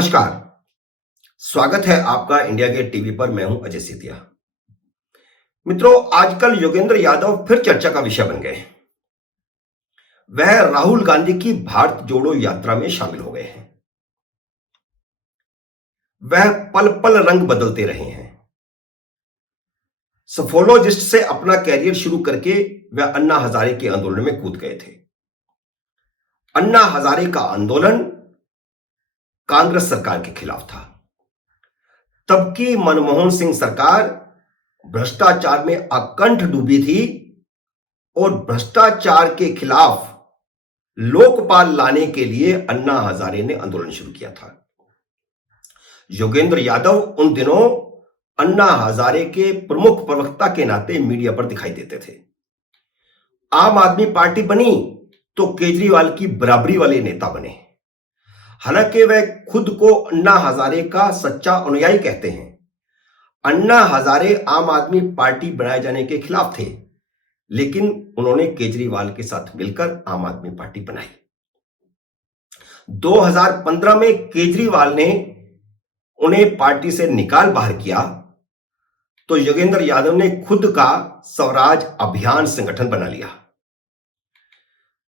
नमस्कार। स्वागत है आपका इंडिया गेट टीवी पर। मैं हूं अजय सितिया। मित्रों, आजकल योगेंद्र यादव फिर चर्चा का विषय बन गए। वह राहुल गांधी की भारत जोड़ो यात्रा में शामिल हो गए हैं। वह पल पल रंग बदलते रहे हैं। सफोलॉजिस्ट से अपना कैरियर शुरू करके वह अन्ना हजारे के आंदोलन में कूद गए थे। अन्ना हजारे का आंदोलन कांग्रेस सरकार के खिलाफ था। तब की मनमोहन सिंह सरकार भ्रष्टाचार में अकंठ डूबी थी और भ्रष्टाचार के खिलाफ लोकपाल लाने के लिए अन्ना हजारे ने आंदोलन शुरू किया था। योगेंद्र यादव उन दिनों अन्ना हजारे के प्रमुख प्रवक्ता के नाते मीडिया पर दिखाई देते थे। आम आदमी पार्टी बनी तो केजरीवाल की बराबरी वाले नेता बने। हालांकि वह खुद को अन्ना हजारे का सच्चा अनुयायी कहते हैं। अन्ना हजारे आम आदमी पार्टी बनाए जाने के खिलाफ थे, लेकिन उन्होंने केजरीवाल के साथ मिलकर आम आदमी पार्टी बनाई। 2015 में केजरीवाल ने उन्हें पार्टी से निकाल बाहर किया तो योगेंद्र यादव ने खुद का स्वराज अभियान संगठन बना लिया।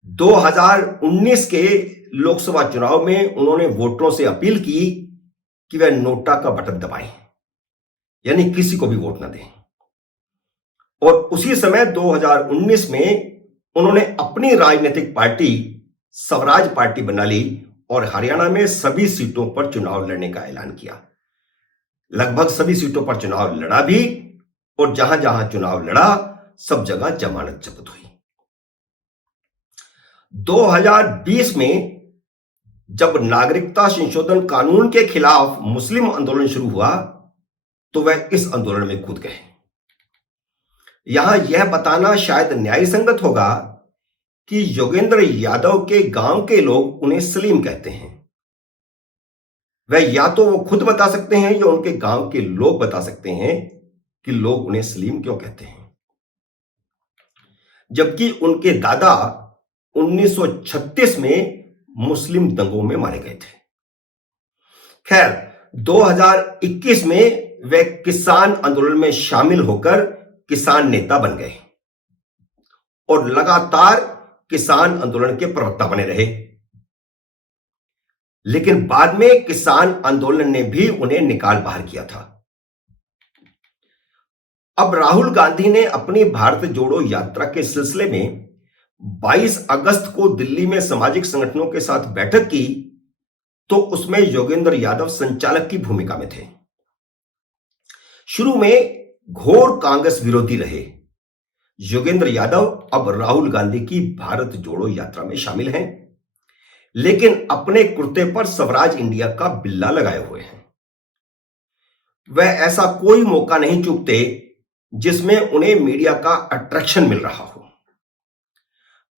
2019 के लोकसभा चुनाव में उन्होंने वोटरों से अपील की कि वह नोटा का बटन दबाएं, यानी किसी को भी वोट ना दें। और उसी समय 2019 में उन्होंने अपनी राजनीतिक पार्टी स्वराज पार्टी बना ली और हरियाणा में सभी सीटों पर चुनाव लड़ने का ऐलान किया। लगभग सभी सीटों पर चुनाव लड़ा भी और जहां जहां चुनाव लड़ा सब जगह जमानत जब्त हुई। 2020 में जब नागरिकता संशोधन कानून के खिलाफ मुस्लिम आंदोलन शुरू हुआ तो वह इस आंदोलन में कूद गए। यहां यह बताना शायद न्याय संगत होगा कि योगेंद्र यादव के गांव के लोग उन्हें सलीम कहते हैं। वह या तो वो खुद बता सकते हैं या उनके गांव के लोग बता सकते हैं कि लोग उन्हें सलीम क्यों कहते हैं, जबकि उनके दादा 1936 में मुस्लिम दंगों में मारे गए थे। खैर, 2021 में वे किसान आंदोलन में शामिल होकर किसान नेता बन गए और लगातार किसान आंदोलन के प्रवक्ता बने रहे। लेकिन बाद में किसान आंदोलन ने भी उन्हें निकाल बाहर किया था। अब राहुल गांधी ने अपनी भारत जोड़ो यात्रा के सिलसिले में 22 अगस्त को दिल्ली में सामाजिक संगठनों के साथ बैठक की तो उसमें योगेंद्र यादव संचालक की भूमिका में थे। शुरू में घोर कांग्रेस विरोधी रहे। योगेंद्र यादव अब राहुल गांधी की भारत जोड़ो यात्रा में शामिल हैं, लेकिन अपने कुर्ते पर स्वराज इंडिया का बिल्ला लगाए हुए हैं। वह ऐसा कोई मौका नहीं चूकते जिसमें उन्हें मीडिया का अट्रैक्शन मिल रहा हो।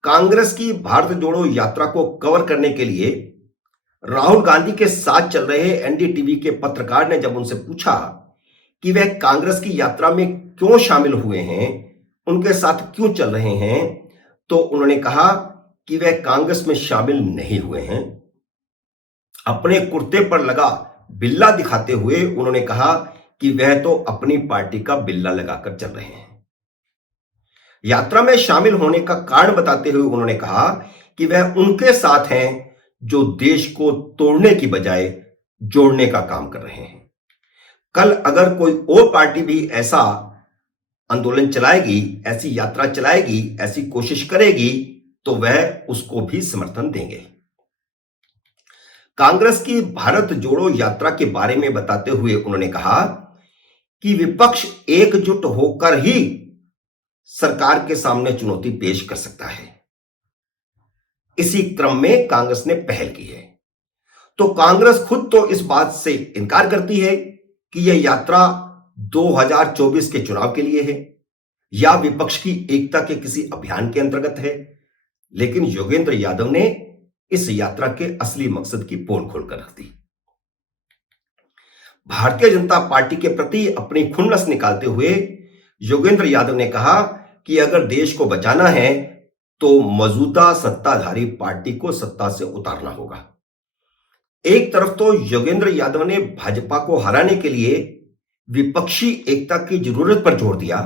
कांग्रेस की भारत जोड़ो यात्रा को कवर करने के लिए राहुल गांधी के साथ चल रहे एनडीटीवी के पत्रकार ने जब उनसे पूछा कि वह कांग्रेस की यात्रा में क्यों शामिल हुए हैं, उनके साथ क्यों चल रहे हैं, तो उन्होंने कहा कि वह कांग्रेस में शामिल नहीं हुए हैं। अपने कुर्ते पर लगा बिल्ला दिखाते हुए उन्होंने कहा कि वह तो अपनी पार्टी का बिल्ला लगाकर चल रहे हैं। यात्रा में शामिल होने का कारण बताते हुए उन्होंने कहा कि वह उनके साथ हैं जो देश को तोड़ने की बजाय जोड़ने का काम कर रहे हैं। कल अगर कोई और पार्टी भी ऐसा आंदोलन चलाएगी, ऐसी यात्रा चलाएगी, ऐसी कोशिश करेगी तो वह उसको भी समर्थन देंगे। कांग्रेस की भारत जोड़ो यात्रा के बारे में बताते हुए उन्होंने कहा कि विपक्ष एकजुट होकर ही सरकार के सामने चुनौती पेश कर सकता है। इसी क्रम में कांग्रेस ने पहल की है। तो कांग्रेस खुद तो इस बात से इनकार करती है कि यह यात्रा 2024 के चुनाव के लिए है या विपक्ष की एकता के किसी अभियान के अंतर्गत है, लेकिन योगेंद्र यादव ने इस यात्रा के असली मकसद की पोल खोलकर रख दी। भारतीय जनता पार्टी के प्रति अपनी खुन्नस निकालते हुए योगेंद्र यादव ने कहा कि अगर देश को बचाना है तो मौजूदा सत्ताधारी पार्टी को सत्ता से उतारना होगा। एक तरफ तो योगेंद्र यादव ने भाजपा को हराने के लिए विपक्षी एकता की जरूरत पर जोर दिया,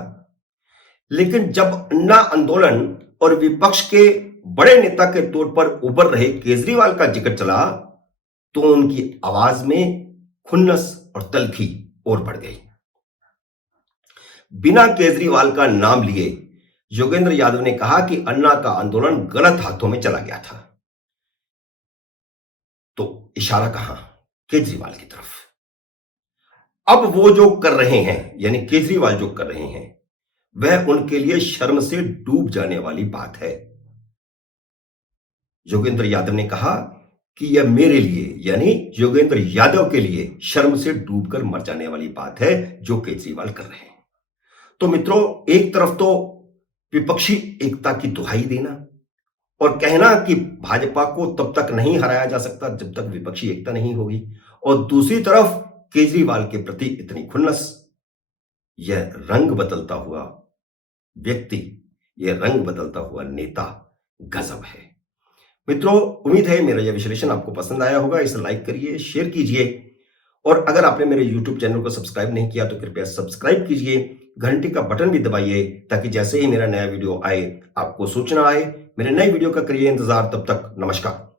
लेकिन जब अन्ना आंदोलन और विपक्ष के बड़े नेता के तौर पर उभर रहे केजरीवाल का जिक्र चला तो उनकी आवाज में खुन्नस और तल्खी और बढ़ गई। बिना केजरीवाल का नाम लिए योगेंद्र यादव ने कहा कि अन्ना का आंदोलन गलत हाथों में चला गया था। तो इशारा कहां? केजरीवाल की तरफ। अब वो जो कर रहे हैं, यानी केजरीवाल जो कर रहे हैं, वह उनके लिए शर्म से डूब जाने वाली बात है। योगेंद्र यादव ने कहा कि यह मेरे लिए, यानी योगेंद्र यादव के लिए शर्म से डूबकर मर जाने वाली बात है जो केजरीवाल कर रहे हैं। तो मित्रों, एक तरफ तो विपक्षी एकता की दुहाई देना और कहना कि भाजपा को तब तक नहीं हराया जा सकता जब तक विपक्षी एकता नहीं होगी, और दूसरी तरफ केजरीवाल के प्रति इतनी खुन्नस। यह रंग बदलता हुआ व्यक्ति, यह रंग बदलता हुआ नेता गजब है। मित्रों, उम्मीद है मेरा यह विश्लेषण आपको पसंद आया होगा। इसे लाइक करिए, शेयर कीजिए, और अगर आपने मेरे YouTube चैनल को सब्सक्राइब नहीं किया तो कृपया सब्सक्राइब कीजिए, घंटी का बटन भी दबाइए ताकि जैसे ही मेरा नया वीडियो आए आपको सूचना आए। मेरे नए वीडियो का करिए इंतजार। तब तक नमस्कार।